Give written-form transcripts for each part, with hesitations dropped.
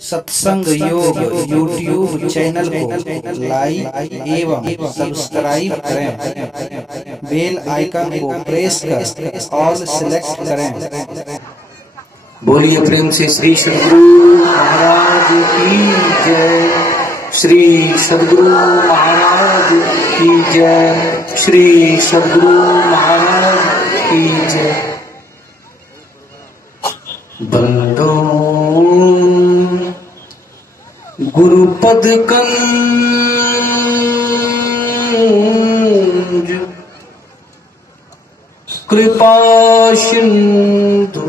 सत्संग योग YouTube channel को लाइक एवं सब्सक्राइब करें, बेल आइकन को प्रेस कर ऑल सिलेक्ट करें। बोलिए प्रेम से श्री सद्गुरु महाराज की जय। श्री सद्गुरु महाराज की जय। श्री सद्गुरु महाराज की जय। बंदो गुरुपद कंज कृपा सिंधु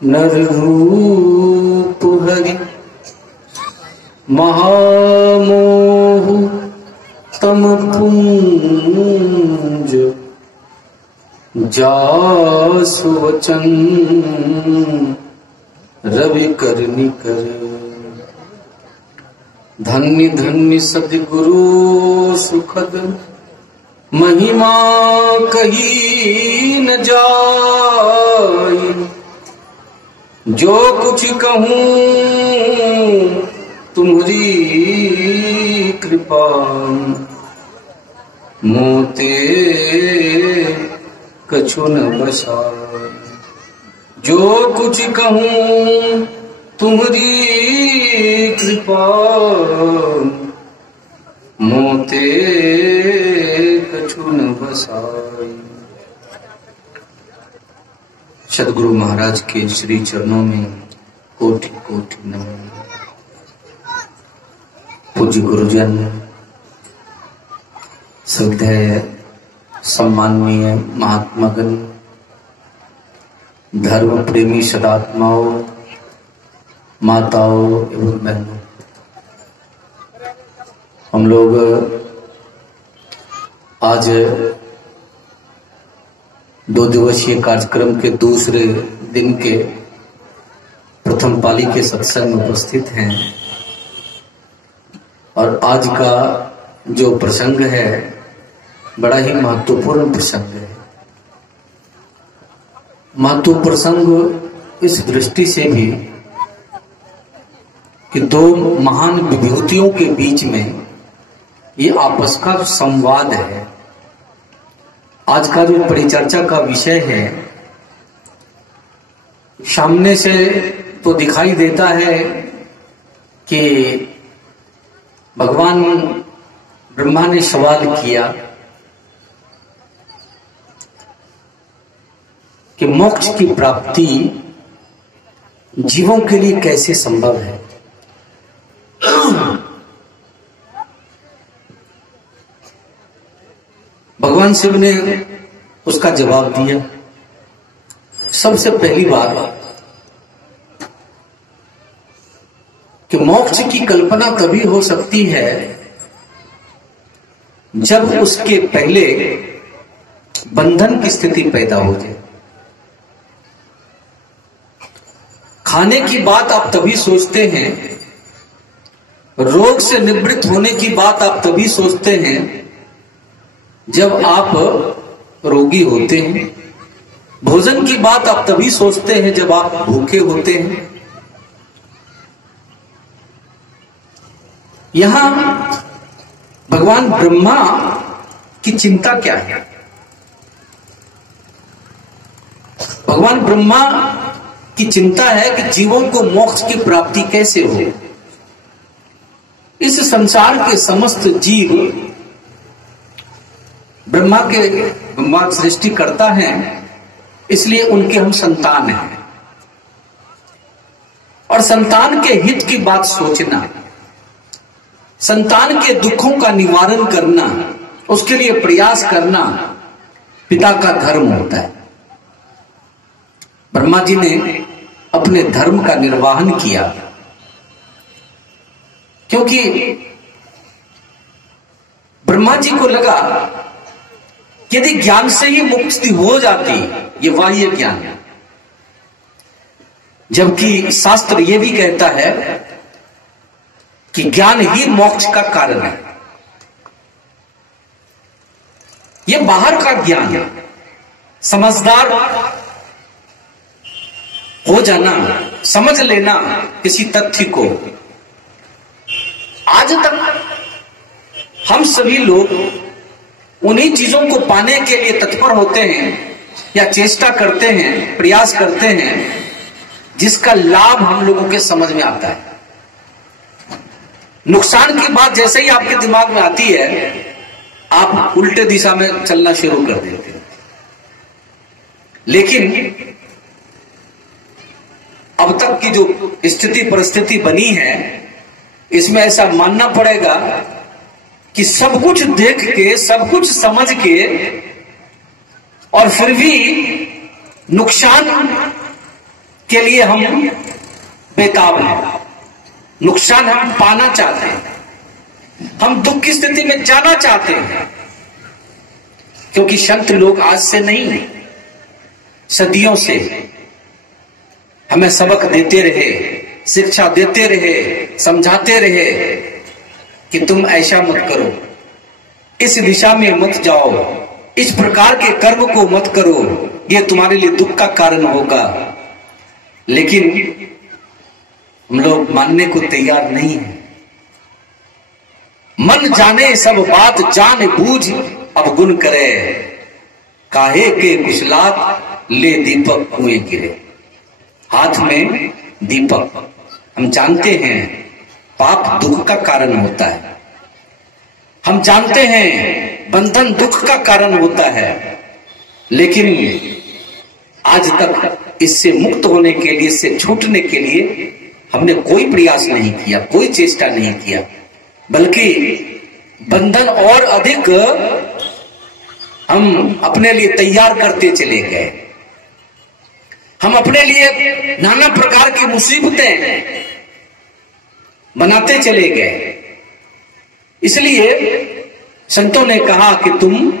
नर रूप हरि महामोह तम पुंज जासु वचन रवि करनी कर। धन्य धन्य सद्गुरु सुखद महिमा कही न जाए। जो कुछ कहूँ तुम्हारी कृपा मोते कछु न बसाए। जो कुछ कहूँ तुम्हारी कृपा मोते कछु न बसाए। सद्गुरु महाराज के श्री चरणों में कोटि कोटि नमन। पूज्य गुरुजन, श्रद्धेय सम्माननीय महात्मागण, धर्म प्रेमी सदात्माओं, माताओं एवं बहनों, हम लोग आज 2 दिवसीय कार्यक्रम के दूसरे दिन के प्रथम पाली के सत्संग में उपस्थित हैं। और आज का जो प्रसंग है बड़ा ही महत्वपूर्ण प्रसंग है। महत्वपूर्ण प्रसंग इस दृष्टि से भी कि 2 महान विभूतियों के बीच में ये आपस का संवाद है। आज का जो परिचर्चा का विषय है, सामने से तो दिखाई देता है कि भगवान ब्रह्मा ने सवाल किया कि मोक्ष की प्राप्ति जीवों के लिए कैसे संभव है। भगवान शिव ने उसका जवाब दिया। सबसे पहली बात कि मोक्ष की कल्पना तभी हो सकती है जब उसके पहले बंधन की स्थिति पैदा हो जाए। खाने की बात आप तभी सोचते हैं, रोग से निवृत्त होने की बात आप तभी सोचते हैं जब आप रोगी होते हैं। भोजन की बात आप तभी सोचते हैं जब आप भूखे होते हैं। यहां भगवान ब्रह्मा की चिंता क्या है? भगवान ब्रह्मा की चिंता है कि जीवों को मोक्ष की प्राप्ति कैसे हो। इस संसार के समस्त जीव ब्रह्मा सृष्टि करता है, इसलिए उनके हम संतान हैं। और संतान के हित की बात सोचना, संतान के दुखों का निवारण करना, उसके लिए प्रयास करना पिता का धर्म होता है। ब्रह्मा जी ने अपने धर्म का निर्वाहन किया, क्योंकि ब्रह्मा जी को लगा यदि ज्ञान से ही मुक्ति हो जाती, ये बाह्य ज्ञान है, जबकि शास्त्र ये भी कहता है कि ज्ञान ही मोक्ष का कारण है। ये बाहर का ज्ञान है। समझदार हो जाना, समझ लेना किसी तथ्य को। आज तक हम सभी लोग उन्हीं चीजों को पाने के लिए तत्पर होते हैं या चेष्टा करते हैं, प्रयास करते हैं जिसका लाभ हम लोगों के समझ में आता है। नुकसान की बात जैसे ही आपके दिमाग में आती है, आप उल्टे दिशा में चलना शुरू कर देते हैं। लेकिन अब तक की जो स्थिति परिस्थिति बनी है, इसमें ऐसा मानना पड़ेगा कि सब कुछ देख के, सब कुछ समझ के, और फिर भी नुकसान के लिए हम बेताब हैं। नुकसान हम पाना चाहते हैं, हम दुख की स्थिति में जाना चाहते हैं, क्योंकि संत लोग आज से नहीं, सदियों से हमें सबक देते रहे, शिक्षा देते रहे, समझाते रहे कि तुम ऐसा मत करो, इस दिशा में मत जाओ, इस प्रकार के कर्म को मत करो, यह तुम्हारे लिए दुख का कारण होगा। लेकिन हम लोग मानने को तैयार नहीं है। मन जाने सब बात जान बूझ अब गुण करे, काहे के कुशलात ले दीपक कुएं गिरे। हाथ में दीपक, हम जानते हैं पाप दुख का कारण होता है, हम जानते हैं बंधन दुख का कारण होता है, लेकिन आज तक इससे मुक्त होने के लिए, इससे छूटने के लिए हमने कोई प्रयास नहीं किया, कोई चेष्टा नहीं किया, बल्कि बंधन और अधिक हम अपने लिए तैयार करते चले गए। हम अपने लिए नाना प्रकार की मुसीबतें बनाते चले गए। इसलिए संतों ने कहा कि तुम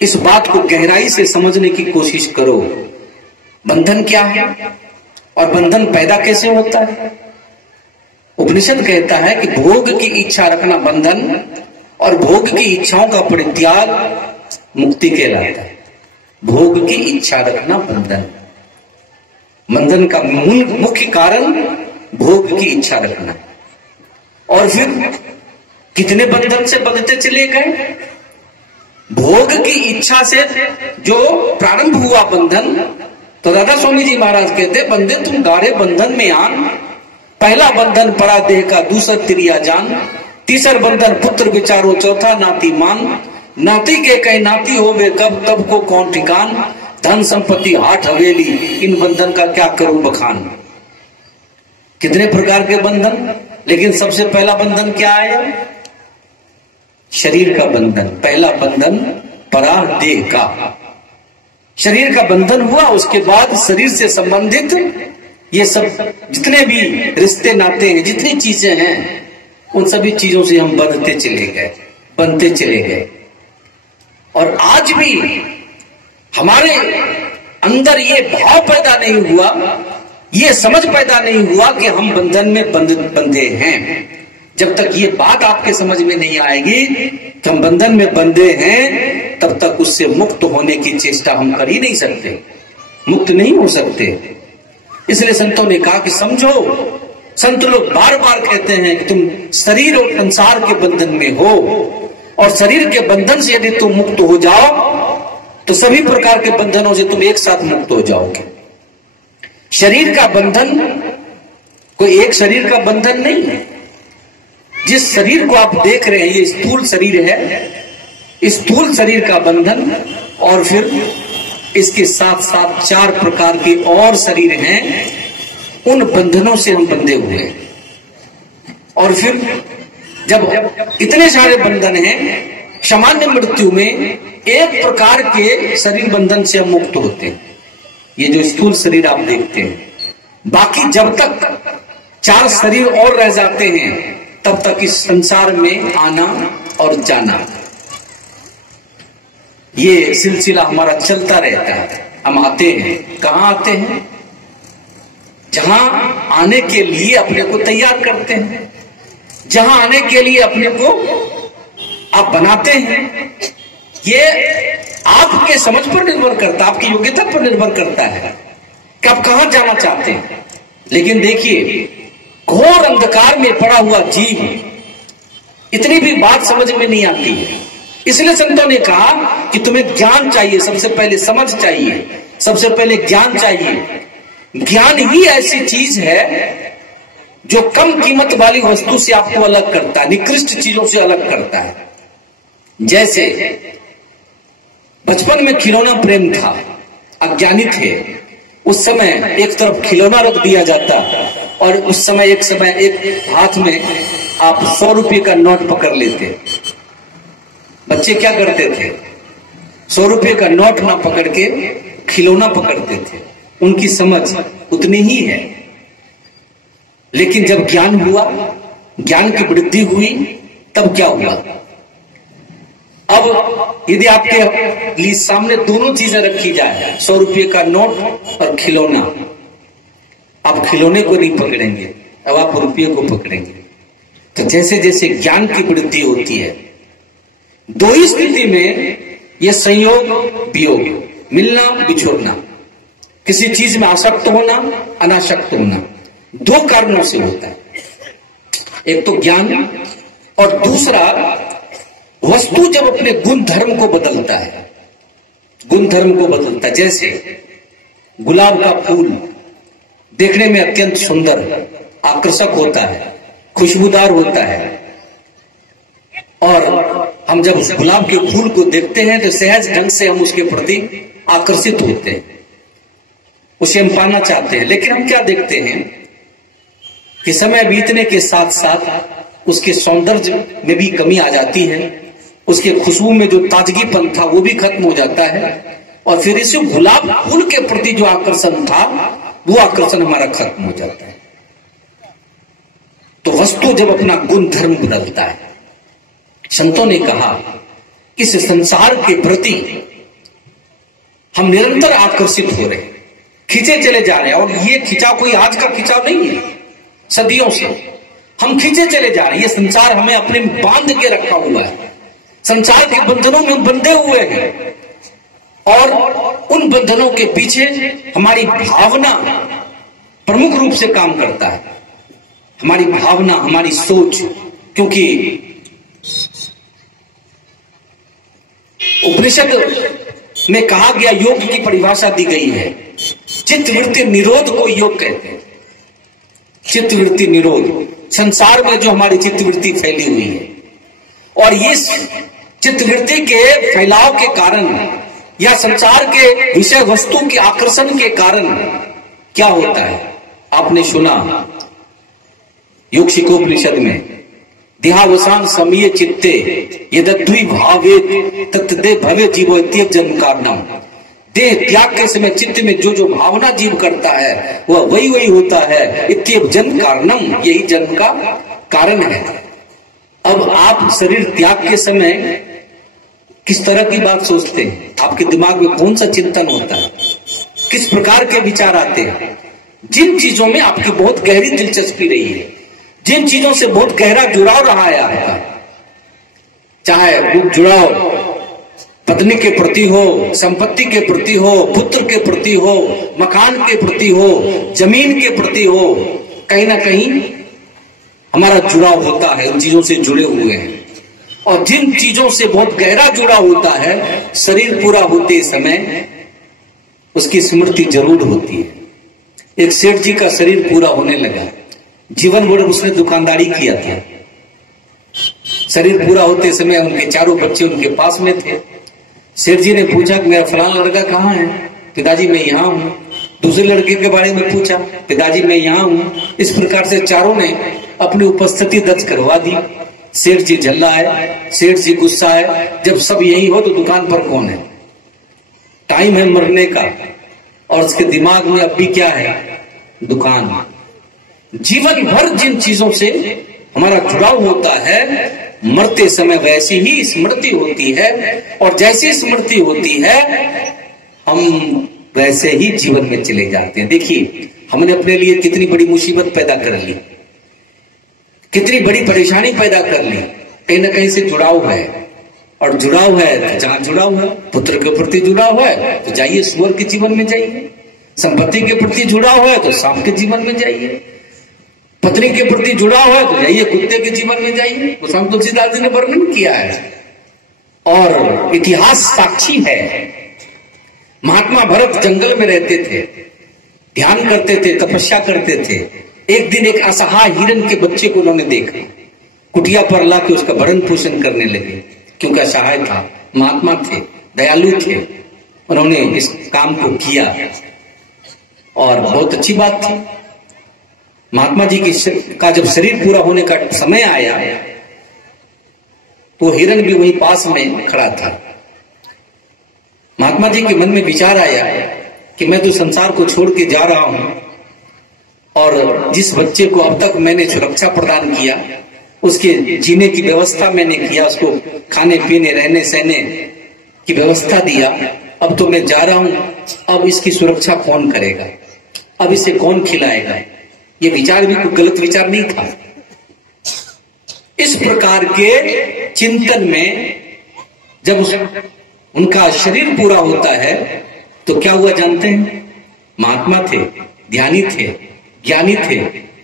इस बात को गहराई से समझने की कोशिश करो। बंधन क्या है और बंधन पैदा कैसे होता है? उपनिषद कहता है कि भोग की इच्छा रखना बंधन और भोग की इच्छाओं का परित्याग मुक्ति कहलाता है। भोग की इच्छा रखना बंधन, बंधन का मुख्य कारण भोग की इच्छा रखना। और फिर कितने बंधन से बंधते चले गए। भोग की इच्छा से जो प्रारंभ हुआ बंधन, तो दादा स्वामी जी महाराज कहते, बंदे तुम गारे बंधन में आन, पहला बंधन पड़ा देह का, दूसरा त्रिया जान, तीसर बंधन पुत्र विचारो, चौथा नाती मान, नाती के कई नाती होवे कब, तब को कौन ठिकान, धन संपत्ति हाट हवेली, इन बंधन का क्या करूं बखान। कितने प्रकार के बंधन, लेकिन सबसे पहला बंधन क्या आया? शरीर का बंधन। पहला बंधन परा देह का, शरीर का बंधन हुआ। उसके बाद शरीर से संबंधित ये सब जितने भी रिश्ते नाते हैं, जितनी चीजें हैं, उन सभी चीजों से हम बनते चले गए, बनते चले गए। और आज भी हमारे अंदर ये भाव पैदा नहीं हुआ, ये समझ पैदा नहीं हुआ कि हम बंधन में बंधे हैं। जब तक ये बात आपके समझ में नहीं आएगी कि हम बंधन में बंधे हैं, तब तक उससे मुक्त होने की चेष्टा हम कर ही नहीं सकते, मुक्त नहीं हो सकते। इसलिए संतों ने कहा कि समझो, संत लोग बार बार कहते हैं कि तुम शरीर और संसार के बंधन में हो, और शरीर के बंधन से यदि तुम मुक्त हो जाओ तो सभी प्रकार के बंधनों से तुम एक साथ मुक्त हो जाओगे। शरीर का बंधन कोई एक शरीर का बंधन नहीं है। जिस शरीर को आप देख रहे हैं, ये स्थूल शरीर है, स्थूल शरीर का बंधन, और फिर इसके साथ साथ 4 प्रकार के और शरीर हैं, उन बंधनों से हम बंधे हुए हैं। और फिर जब इतने सारे बंधन हैं, सामान्य मृत्यु में एक प्रकार के शरीर बंधन से हम मुक्त होते हैं, ये जो स्थूल शरीर आप देखते हैं। बाकी जब तक 4 शरीर और रह जाते हैं, तब तक इस संसार में आना और जाना, ये सिलसिला हमारा चलता रहता है। हम आते हैं, कहां आते हैं? जहां आने के लिए अपने को तैयार करते हैं, जहां आने के लिए अपने को आप बनाते हैं। ये आपके समझ पर निर्भर करता है, आपकी योग्यता पर निर्भर करता है। कि आप कहां जाना चाहते हैं। लेकिन देखिए, घोर अंधकार में पड़ा हुआ जीव इतनी भी बात समझ में नहीं आती है। इसलिए संतों ने कहा कि तुम्हें ज्ञान चाहिए, सबसे पहले समझ चाहिए, सबसे पहले ज्ञान चाहिए। ज्ञान ही ऐसी चीज है जो कम कीमत वाली वस्तु से आपको अलग करता है, निकृष्ट चीजों से अलग करता है। जैसे बचपन में खिलौना प्रेम था, अज्ञानी थे, उस समय एक तरफ खिलौना रख दिया जाता और उस समय एक हाथ में आप 100 रुपये का नोट पकड़ लेते। बच्चे क्या करते थे, 100 रुपये का नोट ना पकड़ के खिलौना पकड़ते थे। उनकी समझ उतनी ही है। लेकिन जब ज्ञान हुआ, ज्ञान की वृद्धि हुई, तब क्या हुआ? अब यदि आपके लिए सामने दोनों चीजें रखी जाए, 100 रुपये का नोट और खिलौना, आप खिलौने को नहीं पकड़ेंगे, अब आप रुपये को पकड़ेंगे। तो जैसे जैसे ज्ञान की वृद्धि होती है, दो ही स्थिति में यह संयोग वियोग, मिलना बिछोड़ना, किसी चीज में आसक्त होना, अनासक्त होना, दो कारणों से होता है। एक तो ज्ञान और दूसरा वस्तु जब अपने गुण धर्म को बदलता है, गुण धर्म को बदलता है। जैसे गुलाब का फूल देखने में अत्यंत सुंदर, आकर्षक होता है, खुशबूदार होता है, और हम जब उस गुलाब के फूल को देखते हैं तो सहज ढंग से हम उसके प्रति आकर्षित होते हैं, उसे हम पाना चाहते हैं। लेकिन हम क्या देखते हैं कि समय बीतने के साथ साथ उसके सौंदर्य में भी कमी आ जाती है, उसके खुशबू में जो ताजगीपन था वो भी खत्म हो जाता है, और फिर इस गुलाब फूल के प्रति जो आकर्षण था वो आकर्षण हमारा खत्म हो जाता है। तो वस्तु जब अपना गुण धर्म बदलता है, संतों ने कहा इस संसार के प्रति हम निरंतर आकर्षित हो रहे, खींचे चले जा रहे हैं। और ये खिंचाव कोई आज का खिंचाव नहीं है, सदियों से हम खींचे चले जा रहे हैं। ये संसार हमें अपने बांध के रखा हुआ है, संसार के बंधनों में बंधे हुए हैं, और उन बंधनों के पीछे हमारी भावना प्रमुख रूप से काम करता है, हमारी भावना, हमारी सोच। क्योंकि उपनिषद में कहा गया, योग की परिभाषा दी गई है, चित्त वृत्ति निरोध को योग कहते हैं। चित्त वृत्ति निरोध, संसार में जो हमारी चित्त वृत्ति फैली हुई है, और इस चित्त वृत्ति के फैलाव के कारण या संसार के विषय वस्तु के आकर्षण के कारण क्या होता है? आपने सुना योगशिकोपनिषद में, देहावसान समये चित्ते यद्द्वि भावे तत्ते भवे जीवो इत्येव जन्म कारणम। देह त्याग के समय चित्त में जो जो भावना जीव करता है वह वही वही होता है, इत्येव जन्म कारणम, यही जन्म का कारण है। अब आप शरीर त्याग के समय किस तरह की बात सोचते हैं? आपके दिमाग में कौन सा चिंतन होता है? किस प्रकार के विचार आते हैं? जिन चीजों में आपकी बहुत गहरी दिलचस्पी रही है, जिन चीजों से बहुत गहरा जुड़ाव रहा है आपका, चाहे वो जुड़ाव पत्नी के प्रति हो, संपत्ति के प्रति हो, पुत्र के प्रति हो, मकान के प्रति हो, जमीन के प्रति हो, कहीं ना कहीं हमारा जुड़ाव होता है, उन चीजों से जुड़े हुए हैं। और जिन चीजों से बहुत गहरा जुड़ा होता है, शरीर पूरा होते समय उसकी स्मृति जरूर होती है। एक सेठ जी का शरीर पूरा होने लगा, जीवन भर उसने दुकानदारी किया था, शरीर पूरा होते समय उनके चारों बच्चे उनके पास में थे। सेठ जी ने पूछा कि मेरा फलाना लड़का कहाँ है? पिताजी मैं यहाँ हूँ। दूसरे लड़के के बारे में पूछा, पिताजी मैं यहाँ हूँ। इस प्रकार से चारों ने अपनी उपस्थिति दर्ज करवा दी। सेठ जी झल्ला है, सेठ जी गुस्सा है, जब सब यही हो तो दुकान पर कौन है? टाइम है मरने का, और उसके दिमाग में अब भी क्या है? दुकान। जीवन भर जिन चीजों से हमारा जुड़ाव होता है, मरते समय वैसी ही स्मृति होती है, और जैसी स्मृति होती है हम वैसे ही जीवन में चले जाते हैं। देखिए, हमने अपने लिए कितनी बड़ी मुसीबत पैदा कर ली, कितनी बड़ी परेशानी पैदा कर ली। कहीं ना कहीं से जुड़ाव है, और जुड़ाव है जहां जुड़ाव है, पुत्र के प्रति जुड़ाव है तो जाइए स्वर्ग के जीवन में जाइए, संपत्ति के प्रति जुड़ा हुआ है तो सांप के जीवन में जाइए, पत्नी के प्रति जुड़ा हुआ है तो जाइए कुत्ते के जीवन में जाइए। गोस्वामी तुलसीदास जी ने वर्णन किया है और इतिहास साक्षी है। महात्मा भरत जंगल में रहते थे, ध्यान करते थे, तपस्या करते थे। एक दिन एक असहाय हिरण के बच्चे को उन्होंने देखा, कुटिया पर लाके उसका भरण पोषण करने लगे, क्योंकि असहाय था। महात्मा थे, दयालु थे, उन्होंने इस काम को किया और बहुत अच्छी बात थी। महात्मा जी का जब शरीर पूरा होने का समय आया तो हिरण भी वहीं पास में खड़ा था। महात्मा जी के मन में विचार आया कि मैं तो संसार को छोड़ के जा रहा हूं और जिस बच्चे को अब तक मैंने सुरक्षा प्रदान किया, उसके जीने की व्यवस्था मैंने किया, उसको खाने पीने रहने सहने की व्यवस्था दिया, अब तो मैं जा रहा हूं, अब इसकी सुरक्षा कौन करेगा, अब इसे कौन खिलाएगा। ये विचार भी कोई गलत विचार नहीं था। इस प्रकार के चिंतन में जब उनका शरीर पूरा होता है तो क्या हुआ जानते हैं? महात्मा थे, ध्यानी थे, ज्ञानी थे।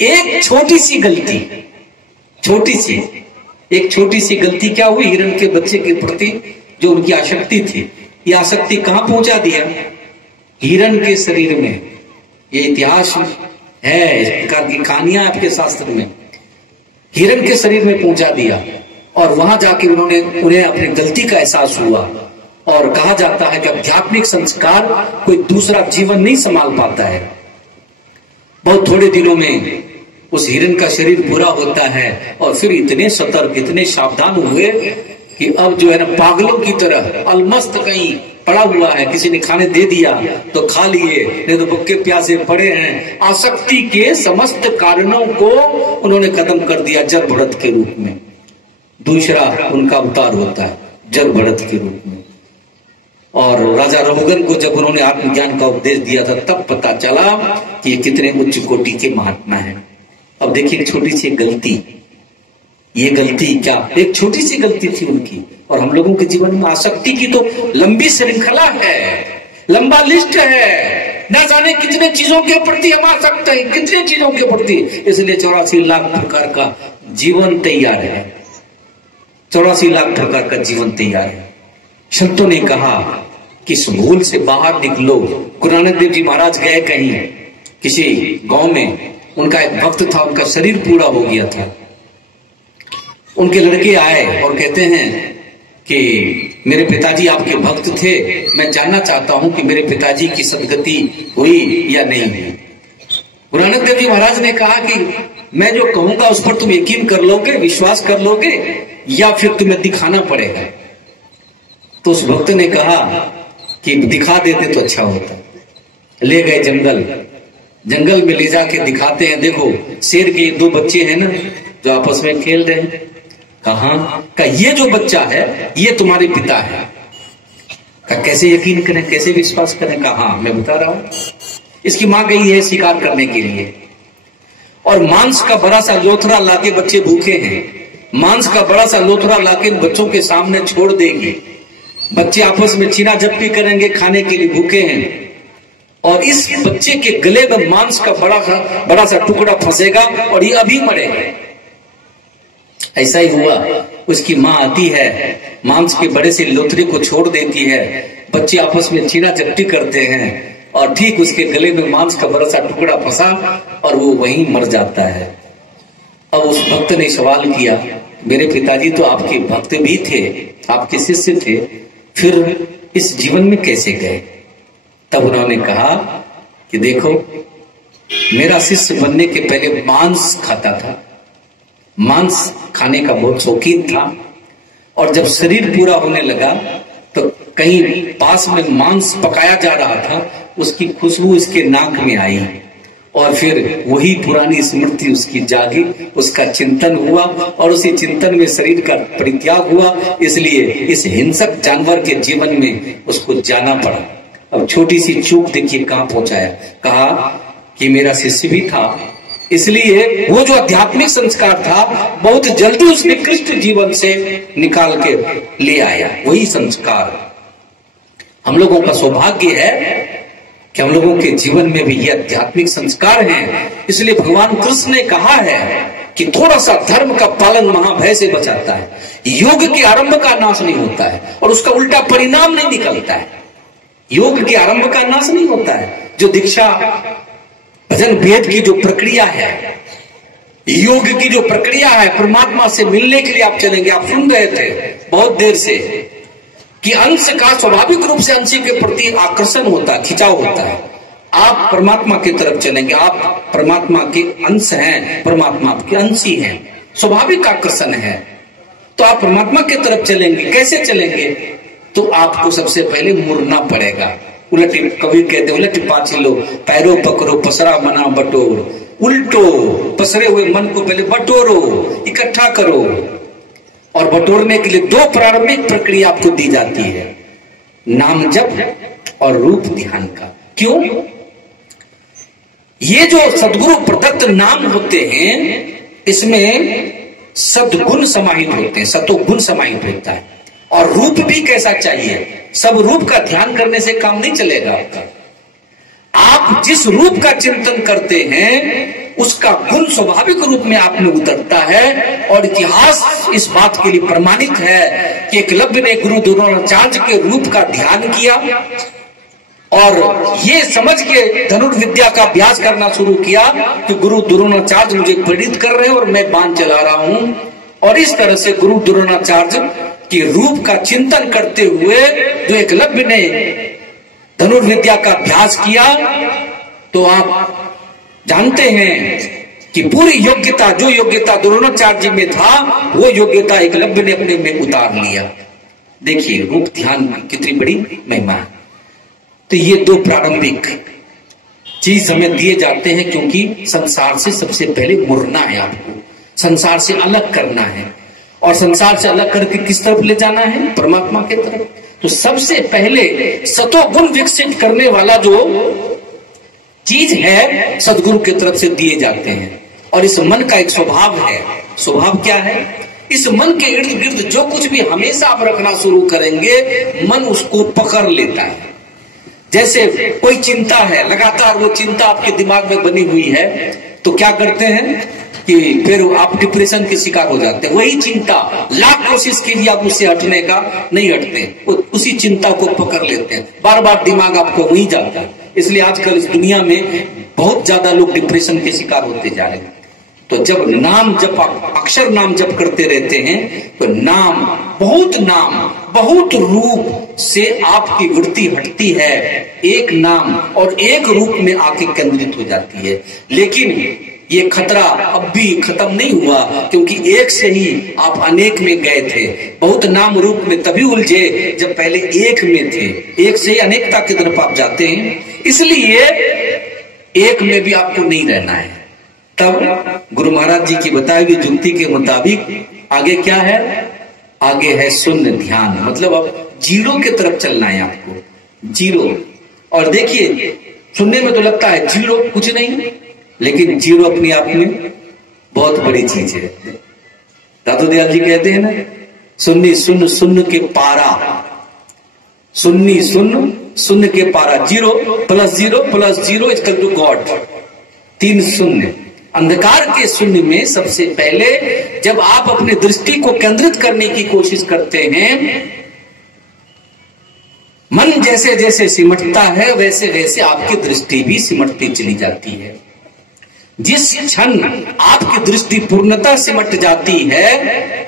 एक छोटी सी गलती, एक छोटी सी गलती क्या हुई? हिरण के बच्चे के प्रति जो उनकी आसक्ति थी, ये आसक्ति कहां पहुंचा दिया? हिरण के शरीर में। ये इतिहास है, इस प्रकार की कहानियां आपके शास्त्र में। हिरण के शरीर में पहुंचा दिया और वहां जाके उन्हें अपनी गलती का एहसास हुआ। और कहा जाता है कि आध्यात्मिक संस्कार कोई दूसरा जीवन नहीं संभाल पाता है। बहुत थोड़े दिनों में उस हिरण का शरीर पूरा होता है और फिर इतने सतर्क, इतने सावधान हुए कि अब जो है ना, पागलों की तरह अलमस्त कहीं पड़ा हुआ है, किसी ने खाने दे दिया तो खा लिए, नहीं तो भूखे प्यासे पड़े हैं। आसक्ति के समस्त कारणों को उन्होंने खत्म कर दिया जड़ बढ़त के रूप में। दूसरा उनका अवतार होता है जड़ बढ़त के रूप में। और राजा रघुगन को जब उन्होंने आत्मज्ञान का उपदेश दिया था तब पता चला कि ये कितने उच्च कोटि के महात्मा हैं। अब देखिए छोटी सी गलती, ये गलती क्या, एक छोटी सी गलती थी उनकी। और हम लोगों के जीवन में आसक्ति की तो लंबी श्रृंखला है, लंबा लिस्ट है, न जाने कितने चीजों के प्रति हम आसक्त हैं, कितने चीजों के प्रति। इसलिए 84 लाख प्रकार का जीवन तैयार है, 84 लाख प्रकार का जीवन तैयार है। संतों ने कहा कि इस भूल से बाहर निकलो। गुरु नानक देव जी महाराज गए कहीं किसी गांव में, उनका एक भक्त था, उनका शरीर पूरा हो गया था। उनके लड़के आए और कहते हैं कि मेरे पिताजी आपके भक्त थे, मैं जानना चाहता हूं कि मेरे पिताजी की सदगति हुई या नहीं हुई। गुरु नानक देव जी महाराज ने कहा कि मैं जो कहूंगा उस पर तुम यकीन कर लोगे, विश्वास कर लोगे, या फिर तुम्हें दिखाना पड़ेगा। तो उस भक्त ने कहा कि दिखा देते तो अच्छा होता। ले गए जंगल में ले जाके दिखाते हैं, देखो शेर के 2 बच्चे हैं ना जो आपस में खेल रहे हैं। कहा ये जो बच्चा है ये तुम्हारे पिता है। कहा कैसे यकीन करें, कैसे विश्वास करें? कहा हाँ मैं बता रहा हूं। इसकी मां गई है शिकार करने के लिए और मांस का बड़ा सा लोथरा लाके, बच्चे भूखे हैं, मांस का बड़ा सा लोथरा लाके बच्चों के सामने छोड़ देगी। बच्चे आपस में छीना झपटी करेंगे, खाने के लिए भूखे हैं, और इस बच्चे के गले में मांस का बड़ा सा टुकड़ा फंसेगा और ये अभी मरेगा। ऐसा ही हुआ। उसकी मां आती है, मांस के बड़े से लोथरे को छोड़ देती है, बच्चे आपस में छीना झपटी करते हैं और ठीक उसके गले में मांस का बड़ा सा टुकड़ा फंसा और वो वहीं मर जाता है। अब उस भक्त ने सवाल किया, मेरे पिताजी तो आपके भक्त भी थे, आपके शिष्य थे, फिर इस जीवन में कैसे गए? तब उन्होंने कहा कि देखो, मेरा शिष्य बनने के पहले मांस खाता था, मांस खाने का बहुत शौकीन था, और जब शरीर पूरा होने लगा तो कहीं पास में मांस पकाया जा रहा था, उसकी खुशबू इसके नाक में आई और फिर वही पुरानी स्मृति उसकी जागी, उसका चिंतन हुआ और उसी चिंतन में शरीर का परित्याग हुआ। इसलिए इस हिंसक जानवर के जीवन में उसको जाना पड़ा। अब छोटी सी चूक देखिए कहां पहुंचाया। कहा कि मेरा शिष्य भी था, इसलिए वो जो आध्यात्मिक संस्कार था बहुत जल्दी उस निकृष्ट जीवन से निकाल के ले आया। वही संस्कार हम लोगों का सौभाग्य है कि हम लोगों के जीवन में भी ये आध्यात्मिक संस्कार हैं। इसलिए भगवान कृष्ण ने कहा है कि थोड़ा सा धर्म का पालन महाभय से बचाता है। योग के आरंभ का नाश नहीं होता है और उसका उल्टा परिणाम नहीं निकलता है। योग के आरंभ का नाश नहीं होता है। जो दीक्षा भजन भेद की जो प्रक्रिया है, योग की जो प्रक्रिया है, परमात्मा से मिलने के लिए आप चलेंगे। आप सुन रहे थे बहुत देर से कि अंश का स्वाभाविक रूप से अंशी के प्रति आकर्षण होता है, खिंचाव होता है। आप परमात्मा की तरफ चलेंगे, आप परमात्मा के अंश हैं, परमात्मा आपके अंशी हैं, स्वाभाविक आकर्षण है। तो आप परमात्मा की तरफ चलेंगे। कैसे चलेंगे? तो आपको सबसे पहले मुड़ना पड़ेगा। उलटी, कबीर कहते उलटी पाछी लो, पैरों पकड़ो, पसरा मना बटोर। उल्टो, पसरे हुए मन को पहले बटोरो, इकट्ठा करो। और बटोरने के लिए दो प्रारंभिक प्रक्रिया आपको दी जाती है, नाम जप और रूप ध्यान का। क्यों? ये जो सद्गुरु प्रदत्त नाम होते हैं, इसमें सद्गुण समाहित होते हैं, सतोगुण समाहित होता है। और रूप भी कैसा चाहिए? सब रूप का ध्यान करने से काम नहीं चलेगा आपका। आप जिस रूप का चिंतन करते हैं उसका गुण स्वाभाविक रूप में आप में उतरता है। और इतिहास इस बात के लिए प्रमाणित है कि एकलव्य ने गुरु द्रोणाचार्य के रूप का ध्यान किया और ये समझ के धनुर्विद्या का अभ्यास करना शुरू किया कि गुरु द्रोणाचार्य मुझे पीड़ित कर रहे हैं और मैं बाण चला रहा हूं। और इस तरह से गुरु द्रोणाचार्य के रूप का चिंतन करते हुए जो एकलव्य ने धनुर्विद्या का अभ्यास किया, तो आप जानते हैं कि पूरी योग्यता, जो योग्यता द्रोणाचार्य जी में था, वो योग्यता एकलव्य ने अपने में उतार लिया। देखिए रूप ध्यान कितनी बड़ी महिमा है। तो ये दो प्रारंभिक चीज हमें दिए जाते हैं, क्योंकि संसार से सबसे पहले मुड़ना है, आपको संसार से अलग करना है। और संसार से अलग करके किस तरफ ले जाना है? परमात्मा की तरफ। तो सबसे पहले सतोगुण विकसित करने वाला जो चीज है, सदगुरु की तरफ से दिए जाते हैं। और इस मन का एक स्वभाव है। स्वभाव क्या है? इस मन के इर्द गिर्द जो कुछ भी हमेशा आप रखना शुरू करेंगे, मन उसको पकड़ लेता है। जैसे कोई चिंता है, लगातार वो चिंता आपके दिमाग में बनी हुई है, तो क्या करते हैं कि फिर आप डिप्रेशन के शिकार हो जाते हैं। वही चिंता, लाख कोशिश कीजिए आप उससे हटने का, नहीं हटते, उसी चिंता को पकड़ लेते हैं, बार बार दिमाग आपको वहीं जाता है। इसलिए आजकल इस दुनिया में बहुत ज्यादा लोग डिप्रेशन के शिकार होते जा रहे हैं। तो जब नाम जप, अक्षर नाम जप करते रहते हैं, तो नाम बहुत रूप से आपकी वृत्ति हटती है, एक नाम और एक रूप में आके केंद्रित हो जाती है। लेकिन ये खतरा अब भी खत्म नहीं हुआ, क्योंकि एक से ही आप अनेक में गए थे। बहुत नाम रूप में तभी उलझे जब पहले एक में थे। एक से ही अनेकता की तरफ आप जाते हैं, इसलिए एक में भी आपको नहीं रहना है। तब गुरु महाराज जी की बताई हुई जुक्ति के मुताबिक आगे क्या है? आगे है शून्य ध्यान। मतलब अब जीरो की तरफ चलना है आपको, जीरो। और देखिए सुनने में तो लगता है जीरो कुछ नहीं, लेकिन जीरो अपने आप में बहुत बड़ी चीज है। दादू दयाल जी कहते हैं ना, सुन्नी सुन्न शून्य के पारा, सुन्नी शून्य शून्य के पारा, zero plus zero equal to god. 3 शून्य। अंधकार के शून्य में सबसे पहले जब आप अपनी दृष्टि को केंद्रित करने की कोशिश करते हैं, मन जैसे जैसे सिमटता है वैसे वैसे आपकी दृष्टि भी सिमटती चली जाती है। जिस क्षण आपकी दृष्टि पूर्णता सिमट जाती है,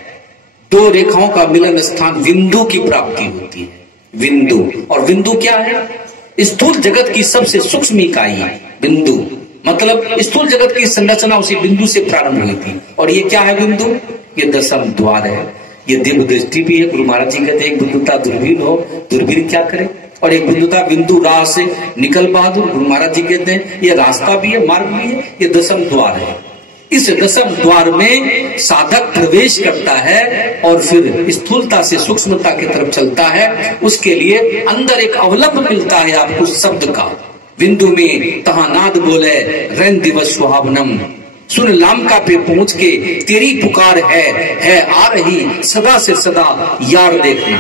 2 रेखाओं का मिलन स्थान बिंदु की प्राप्ति होती है। बिंदु, और बिंदु क्या है? स्थूल जगत की सबसे सूक्ष्म इकाई बिंदु। मतलब स्थूल जगत की संरचना उसी बिंदु से प्रारंभ हुई थी। और ये क्या है बिंदु? ये दशम द्वार है, ये दिव्य दृष्टि भी है। गुरु महाराज जी कहते हैं एक बिंदुता दूरबीन हो, दूरबीन क्या करे? और एक बिंदुता बिंदु राह से निकल बहादुर। गुरु महाराज जी कहते हैं ये रास्ता भी है, मार्ग भी है, ये दशम द्वार है। इस दशम द्वार में साधक प्रवेश करता है और फिर स्थूलता से सूक्ष्मता की तरफ चलता है। उसके लिए अंदर एक अवलंब मिलता है आपको शब्द का। बिंदु में तहा नाद बोले रैन दिवस सुहावनम, सुन लामका पे पहुंच के तेरी पुकार है आ रही सदा से सदा यार देखना।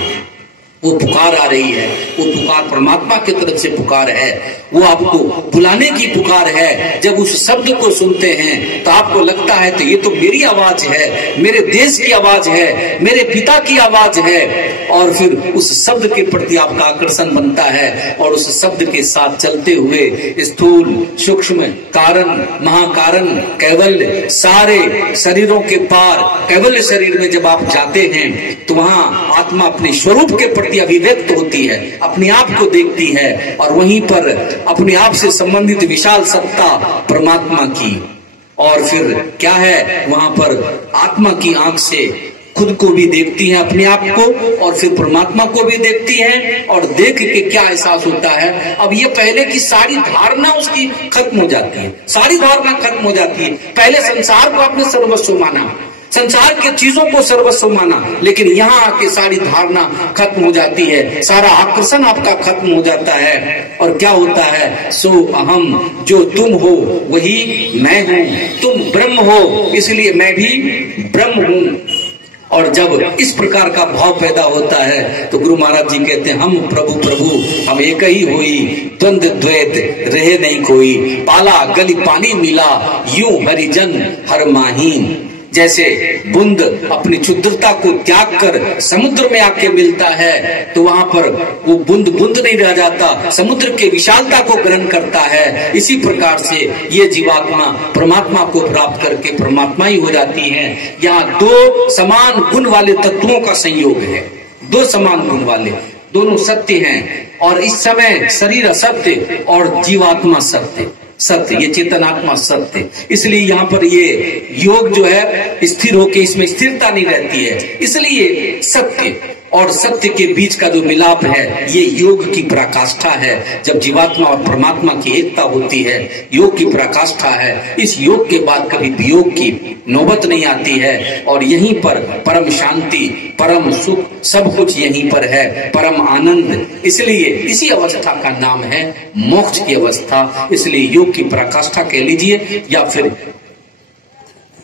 वो पुकार आ रही है, वो पुकार परमात्मा की तरफ से पुकार है, वो आपको बुलाने की पुकार है। जब उस शब्द को सुनते हैं तो आपको लगता है तो ये तो मेरी आवाज है, मेरे देश की आवाज है, मेरे पिता की आवाज है, और फिर उस शब्द के प्रति आपका आकर्षण बनता है और उस शब्द के साथ चलते हुए स्थूल, सूक्ष्म, कारण, महाकारण, कैवल्य, सारे शरीरों के पार कैवल्य शरीर में जब आप जाते हैं तो वहां आत्मा अपने स्वरूप के प्रति अभिव्यक्त होती है, अपने आप को देखती है, और वहीं पर अपने आप से संबंधित विशाल सत्ता परमात्मा की, और फिर क्या है वहां पर आत्मा की आंख से खुद को भी देखती है, अपने आप को, और फिर परमात्मा को भी देखती है, और देख के क्या एहसास होता है, अब ये पहले की सारी धारणा उसकी खत्म हो जाती है, सारी धारणा खत्म हो जाती है। पहले संसार को आपने सर्वस्व माना, संसार के चीजों को सर्वस्व माना, लेकिन यहाँ आके सारी धारणा खत्म हो जाती है, सारा आकर्षण आपका खत्म हो जाता है, और क्या होता है, सो अहम, जो तुम हो वही मैं हूँ, तुम ब्रह्म हो इसलिए मैं भी ब्रह्म हूँ। और जब इस प्रकार का भाव पैदा होता है तो गुरु महाराज जी कहते हैं, हम प्रभु प्रभु हम एक ही होई, द्वंद्व द्वैत रहे नहीं कोई, पाला गली पानी मिला यूं हरिजन हर माहीन। जैसे बूंद अपनी क्षुद्रता को त्याग कर समुद्र में आके मिलता है तो वहां पर वो बूंद बूंद नहीं रह जाता, समुद्र के विशालता को ग्रहण करता है। इसी प्रकार से ये जीवात्मा परमात्मा को प्राप्त करके परमात्मा ही हो जाती है। यहाँ दो समान गुण वाले तत्वों का संयोग है, दो समान गुण वाले, दोनों सत्य हैं, और इस समय शरीर असत्य और जीवात्मा सत्य, सत्य ये चेतनात्मा सत्य। इसलिए यहाँ पर ये योग जो है स्थिर होके इसमें स्थिरता नहीं रहती है, इसलिए सत्य और सत्य के बीच का जो मिलाप है ये योग की पराकाष्ठा है। जब जीवात्मा और परमात्मा की एकता होती है योग की पराकाष्ठा है। इस योग के बाद कभी वियोग की नौबत नहीं आती है, और यहीं पर परम शांति, परम सुख, सब कुछ यहीं पर है, परम आनंद। इसलिए इसी अवस्था का नाम है मोक्ष की अवस्था। इसलिए योग की पराकाष्ठा कह लीजिए या फिर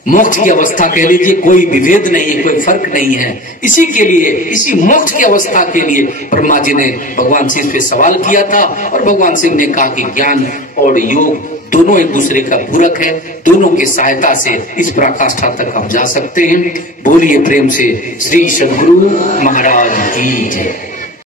मोक्ष की अवस्था कह लीजिए, कोई विभेद नहीं है, कोई फर्क नहीं है। इसी के लिए, इसी मोक्ष की अवस्था के लिए ब्रह्मा जी ने भगवान शिव से सवाल किया था, और भगवान शिव ने कहा कि ज्ञान और योग दोनों एक दूसरे का पूरक है, दोनों की सहायता से इस पराकाष्ठा तक हम जा सकते हैं। बोलिए प्रेम से श्री सद्गुरु महाराज की जय।